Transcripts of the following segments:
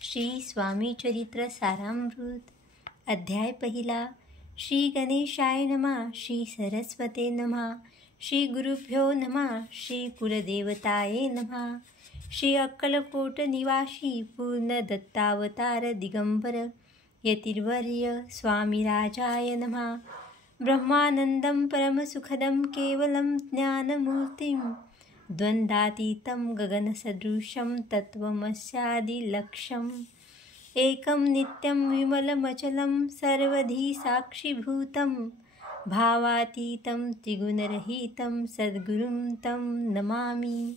श्री स्वामी चरित्र सारामृत अध्याय पहिला. श्री गणेशाय नमः. श्री सरस्वते नमः. श्री गुरुभ्यो नमः. श्री कुलदेवताये नमः. श्री अक्कलकोट निवासी पूर्ण दत्तावतार दिगंबर यतिर्वर्य स्वामीराजाय नमः. ब्रह्मानंदं परमसुखदं केवलं ज्ञानमूर्तिं द्वंद्वातीतं गगनसदृशं तत्त्वमस्यादिलक्ष्यम् एकं नित्यं विमलमचलं सर्वधी साक्षीभूतं भावातीतं त्रिगुणरहितं सद्गुरुं तं नमामि.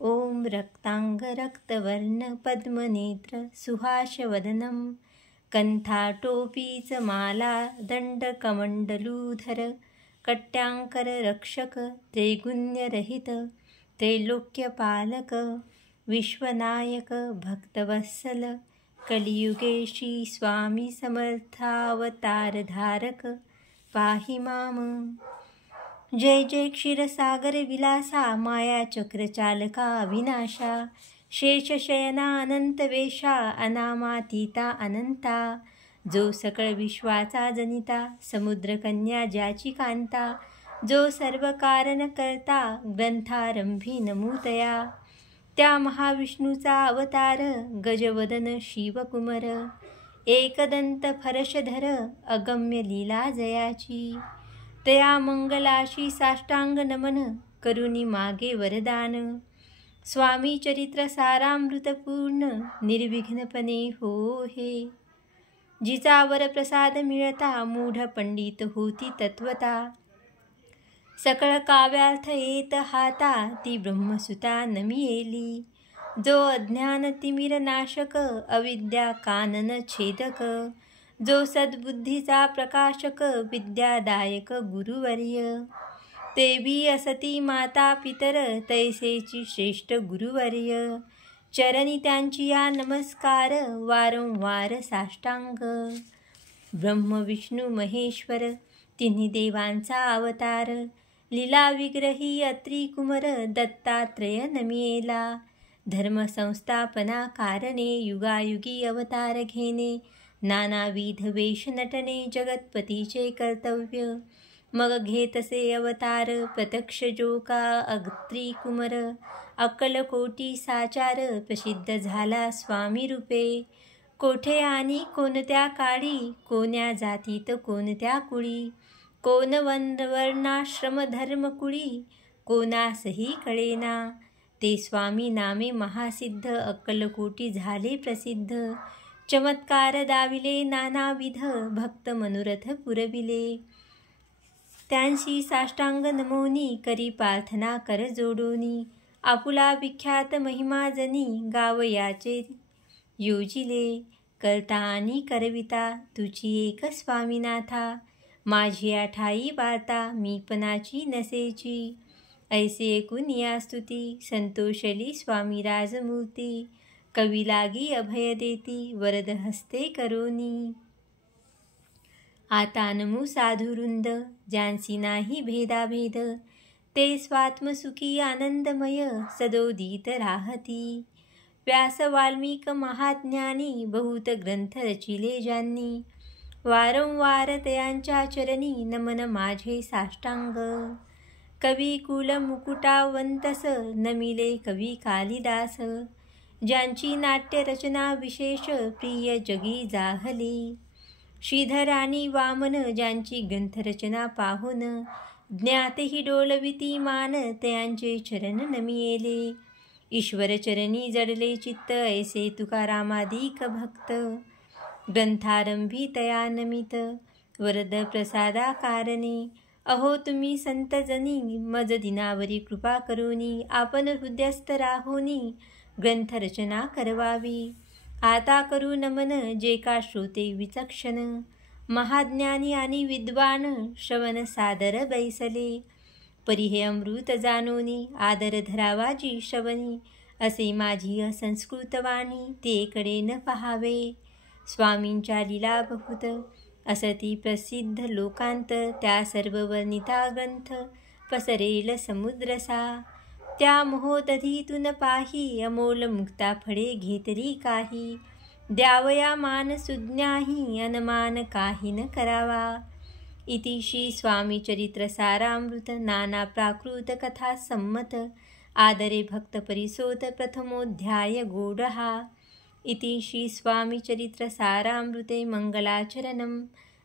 ॐ रक्तांगरक्तवर्ण पद्मनेत्र सुहासवदनं कंठाटोपीच माला दंडकमंडलूधर कट्यांकर रक्षक त्रैगुण्यरहित त्रैलोक्यपालक विश्वनायक भक्तवत्सल कलियुगे श्री स्वामी समर्थावतारधारक पाहि माम. जय जय क्षीरसागर विलासा माया चक्रचालका अविनाशा शेषशयना अनंतवेशा अनामातीता अनंता जो सकळ विश्वाचा जनिता समुद्रकन्या ज्याची कांता जो सर्व कारण करता ग्रंथारंभी नमूतया त्या महाविष्णूचा अवतार गजवदन शिवकुमर एकदंत फरशधर अगम्य लीला जयाची तया मंगलाशी साष्टांग नमन करुणी मागे वरदान. स्वामी चरित्र सारामृतपूर्ण निर्विघ्नपणे हो हे. जिचा वरप्रसाद मिळता मूढ पंडित होती तत्वता सकळ काव्यार्थ येत हाता ती ब्रह्मसुता नमियेली. जो अज्ञान तिमिर नाशक अविद्या कानन छेदक जो सद्बुद्धीचा प्रकाशक विद्यादायक गुरुवर्य तेवी असती माता पितर तैसेची श्रेष्ठ गुरुवर्य चरणी त्यांची या नमस्कार वारंवार साष्टांग. ब्रह्म विष्णू महेश्वर तिन्ही देवांचा अवतार लीला विग्रही अत्री कुमर दत्तात्रय नमियेला. धर्मसंस्थापना कारणे युगायुगी अवतार घेणे नानाविध वेश नटने जगतपतीचे कर्तव्य. मग घेतसे अवतार प्रत्यक्ष जो का अत्री कुमर अक्कलकोटी साचार प्रसिद्ध झाला स्वामी रूपे. कोठे आणि कोणत्या काळी कोण्या जातीत कोणत्या कुळी कोण वर्णाश्रम धर्मकुळी कोणासही कळेना ते स्वामी नामे महासिद्ध अक्कलकोटी झाले प्रसिद्ध. चमत्कार दाविले नानाविध भक्त मनोरथ पुरविले त्यांशी साष्टांग नमोनी करी प्रार्थना कर जोडोनी. आपुला विख्यात महिमा जनी गावयाचे योजिले करता आणि करविता तुझी एक स्वामीनाथा. माझी ठाई वार्ता मीपणाची नसेची ऐसे ऐकून या स्तुती संतोषली स्वामी राजमूर्ती. कवी लागी अभय देती वरद हस्ते करोनी. आता नमू साधुवृंद ज्यांसी नाही भेदाभेद ते स्वात्मसुखी आनंदमय सदोदित राहती. व्यास वाल्मिक महाज्ञानी बहुत ग्रंथ रचिले ज्यांनी वारंवार तयांच्या चरणी नमन माझे साष्टांग. कवी कुल मुकुटावंतस नमिले कवी कालिदास ज्यांची नाट्य रचना विशेष प्रिय जगी जाहली. श्रीधर आणि वामन ज्यांची ग्रंथरचना पाहून ज्ञातेही डोलविती मान तयांचे चरण नमियेले. ईश्वर चरणी जडले चित्त ऐसे तुकारामादिक भक्त ग्रंथारंभी तया नमित वरद प्रसादा कारणे. अहो तुम्ही संतजनी मज दिनावरी कृपा करोनी आपण हृदयस्थ राहोनी ग्रंथरचना करवावी. आता करू नमन जे का श्रोते विचक्षण महाज्ञानी आणि विद्वान श्रवण सादर बैसले. परी हे अमृत जानोनी आदर धरावा जी श्रवणी असे माझी असंस्कृतवाणी तेकडे न पहावे. स्वामींच्या लीला बहुत असती प्रसिद्ध लोकांत त्या सर्व वर्णिता ग्रंथ पसरेल समुद्रसा. त्या मोहोदधीतून पाही अमोल मुक्ता फळे घेतली काही द्यावया मान सुज्ञाही अनमान काही न करावा। इति श्री स्वामी चरित्र सारामृत नाना प्राकृत कथा सम्मत आदरे भक्त परिसोत प्रथमोध्याय गूढहा। इति श्री स्वामी चरित्र सारामृते मंगलाचरणम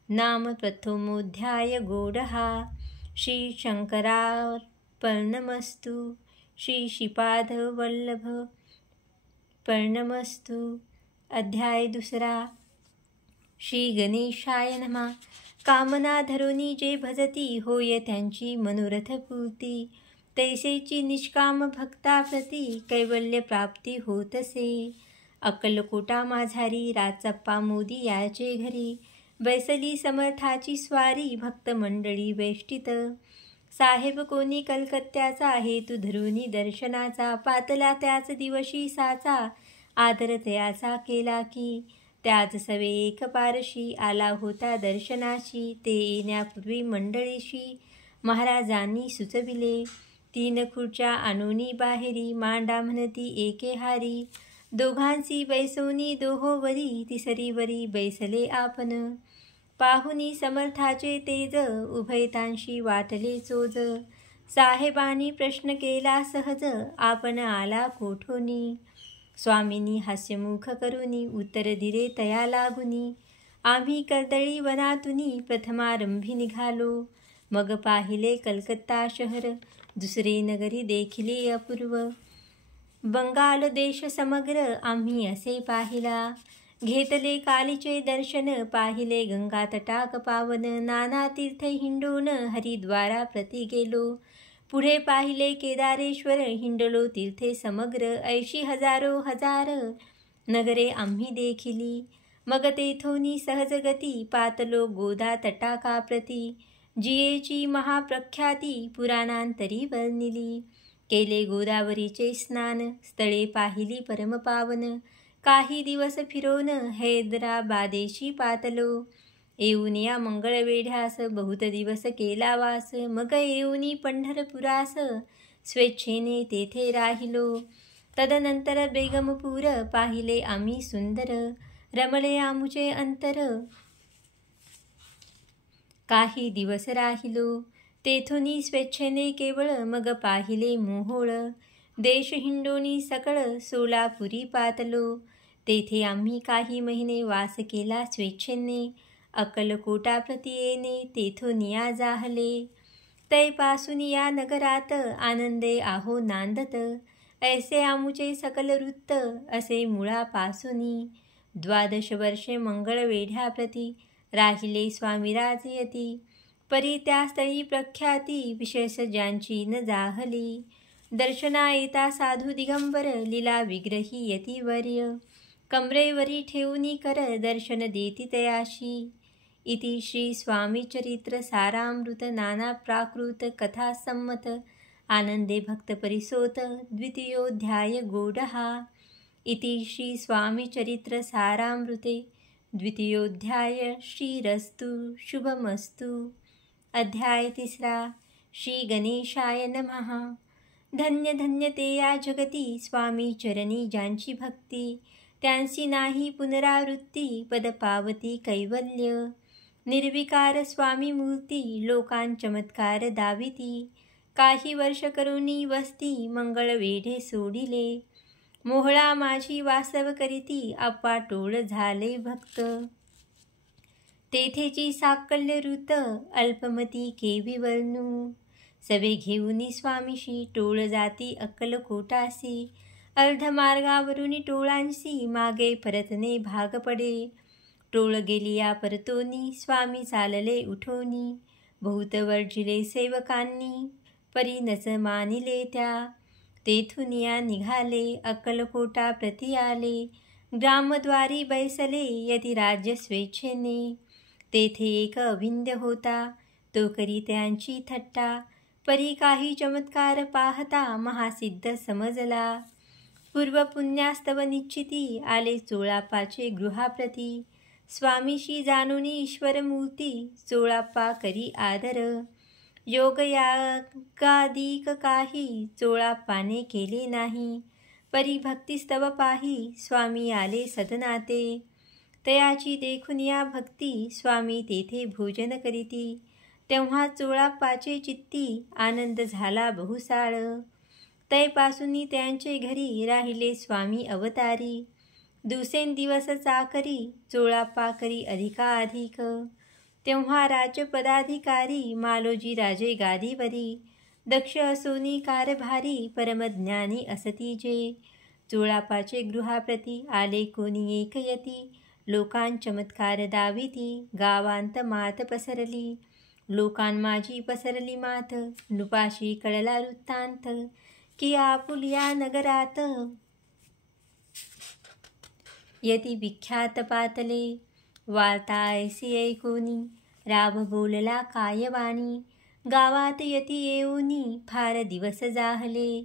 नाम प्रथमोध्याय गूढहा। श्री शंकरार्पणमस्तु। श्री श्रीपाद वल्लभ पर्णमस्तु। अध्याय दुसरा। श्री गणेशाय नमः। कामना धरुनी जे भजती होय त्यांची मनोरथ पूर्ती, तैसेची निष्काम भक्ताप्रती कैवल्य प्राप्ती होतसे। अक्कलकोटा माझारी राचप्पा मोदी याचे घरी, बैसली समर्थाची स्वारी भक्त मंडळी वेष्टित। साहेब कोणी कलकत्त्याचा हेतू धरुनी दर्शनाचा, पातला त्याच दिवशी साचा आदर तयाचा केला की, त्याच सवे एक पारशी आला होता दर्शनाशी। ते येण्यापूर्वी मंडळीशी महाराजांनी सुचविले, 3 खुर्च्या आणूनी बाहेरी मांडा म्हणती एके हारी। दोघांसी बैसोनी दोहोवरी तिसरीवरी बैसले आपण। पाहुनी समर्थाचे तेज उभयतांशी वाटले चोज। साहेबांनी प्रश्न केला सहज आपण आला कोठोनी। स्वामींनी हास्यमुख करुनी उत्तर दिले तया लागुनी। आम्ही कर्दळी वनातुनी प्रथमारंभी निघालो। मग पाहिले कलकत्ता शहर दुसरे नगरी देखिले अपूर्व। बंगाल देश समग्र आम्ही असे पाहिला। घेतले कालीचे दर्शन पाहिले गंगा तटाक पावन। नाना तीर्थ हिंडून हरिद्वारा प्रति गेलो। पुढे पाहिले केदारेश्वर हिंडलो तीर्थे समग्र। ऐशी हजारो हजार नगरे आम्ही देखिली। मग तेथोनी सहज गती पातलो गोदा तटाका प्रति। जियेची महाप्रख्याती पुराणांतरी वर्णिली। केले गोदावरीचे स्नान स्थळे पाहिली परमपावन। काही दिवस फिरोन हैदराबादेशी पातलो। येऊन या मंगळवेढ्यास बहुत दिवस केला वास। मग येऊनी पंढरपुरास स्वेच्छेने तेथे राहिलो। तदनंतर बेगमपूर पाहिले आम्ही सुंदर। रमले आमुचे अंतर काही दिवस राहिलो। तेथुनी स्वेच्छेने केवळ मग पाहिले मोहोळ। देश हिंडोनी सकळ सोलापुरी पातलो। तेथे आम्ही काही महिने वास केला स्वेच्छेने। अक्कलकोटा प्रति येणे तेथून या जाहले। तैपासून या नगरात आनंदे आहो नांदत। ऐसे आमुचे सकल वृत्त असे मुळापासूनी। 12 वर्षे मंगळवेढ्याप्रती राहिले स्वामी राजयती। परी त्या स्थळी प्रख्याती विशेष ज्यांची न जाहली। दर्शना येता साधू दिगंबर लीला विग्रही यतिवर्य। कमरेवरी ठेवूनी कर दर्शन देती तयाशी। इति श्री स्वामी चरित्र सारामृत नाना प्राकृत कथा सम्मत आनंदे भक्त परिसोत द्वितीयोध्याय गूढहा। इति श्री स्वामी चरित्र सारामृते द्वितीयोध्याय श्रीरस्तु शुभमस्तु। अध्याय तिसरा। श्री गणेशाय नमः। धन्य धन्य ते या जगती स्वामी चरणी ज्यांची भक्ती। त्यांची नाही पुनरावृत्ती पद पावती कैवल्य। निर्विकार स्वामी मूर्ती लोकां चमत्कार दाविती। काही वर्ष करुणी वस्ती मंगळवेढे सोडिले। मोहळा माझी वास्तव करीती आप्पा टोळ झाले भक्त। तेथेची साकल्य ऋत अल्पमती केवी वर्णू। सवे घेऊनी स्वामीशी टोळ जाती अक्कलकोटासी। अर्धमार्गावरुनी टोळांशी मागे परतणे भाग पडे। टोळ गेलिया परतोनी स्वामी चालले उठोनी। बहुत वर्जिले सेवकांनी परी नच मानिले त्या। तेथुनिया निघाले अक्कलकोटा प्रति आले। ग्रामद्वारी बैसले यती राज्य स्वेच्छेने। तेथे एक अविंध्य होता तो करी त्यांची थट्टा। परी काही चमत्कार पाहता महासिद्ध समजला। पूर्व पुण्यास्तव निश्चिती आले चोळाप्पाचे गृहाप्रती। स्वामीशी जाणूनी ईश्वरमूर्ती चोळाप्पा करी आदर। योग यागादिक काही चोळाप्पाने केले नाही। परी भक्तिस्तव पाही स्वामी आले सदनाते। तयाची देखून या भक्ती स्वामी तेथे भोजन करीती। तेव्हा चोळाप्पाचे चित्ती आनंद झाला बहुसाळ। तैपासून त्यांचे घरी राहिले स्वामी अवतारी। दिवसेंदिवस चाकरी चोळाप्पा करी अधिकाधिक। तेव्हा राजपदाधिकारी मालोजी राजे गादीवरी। दक्ष असोनी कारभारी परमज्ञानी असती जे। चोळाप्पाचे गृहाप्रती आले कोणी एक यती। लोकां चमत्कार दाविती गावांत मात पसरली। लोकां माझी पसरली मात नृपाशी कळला वृत्तांत। की आपुलिया नगरात यती विख्यात पातले। वार्ता ऐसी ऐकोनी राव बोलला कायवाणी। गावात यती येऊनी फार दिवस जाहले।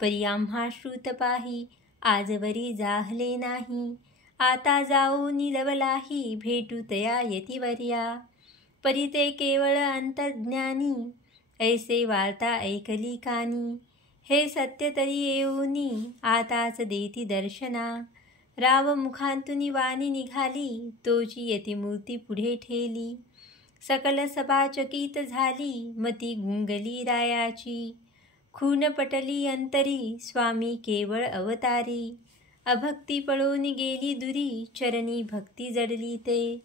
परी आम्हा श्रुत पाही आजवरी जाहले नाही। आता जाऊनी लवलाही भेटू तया यतिवर्या। परी ते केवळ अंतर्ज्ञानी ऐसे वार्ता ऐकली कानी। हे सत्य तरी येऊनी आताच देती दर्शना। राव मुखांतून वाणी निघाली तोची यतिमूर्ती पुढे ठेली। सकल सभा चकित झाली मती गुंगली रायाची। खून पटली अंतरी स्वामी केवळ अवतारी। अभक्ती पळून गेली दुरी चरणी भक्ती जडली ते।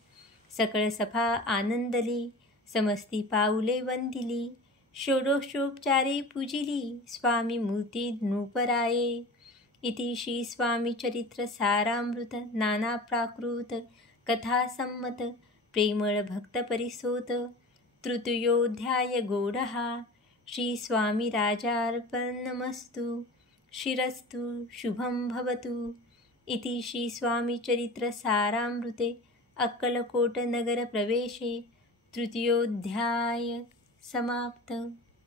सकळ सभा आनंदली समस्ती पाऊले वंदिली। षोडशोपचारे पूजिली स्वामी मूर्ती नृपराये। इति श्री स्वामी चरित्र सारामृत नाना प्राकृत कथा संमत प्रेमळ भक्त परिसोत तृतीयोऽध्याय गौडहा। श्री स्वामी राजार्पणमस्तु। शिरस्तु शुभं भवतु। इति श्री स्वामी चरित्र सारामृते अक्कलकोट नगर प्रवेशे तृतीयोऽध्याय समाप्त।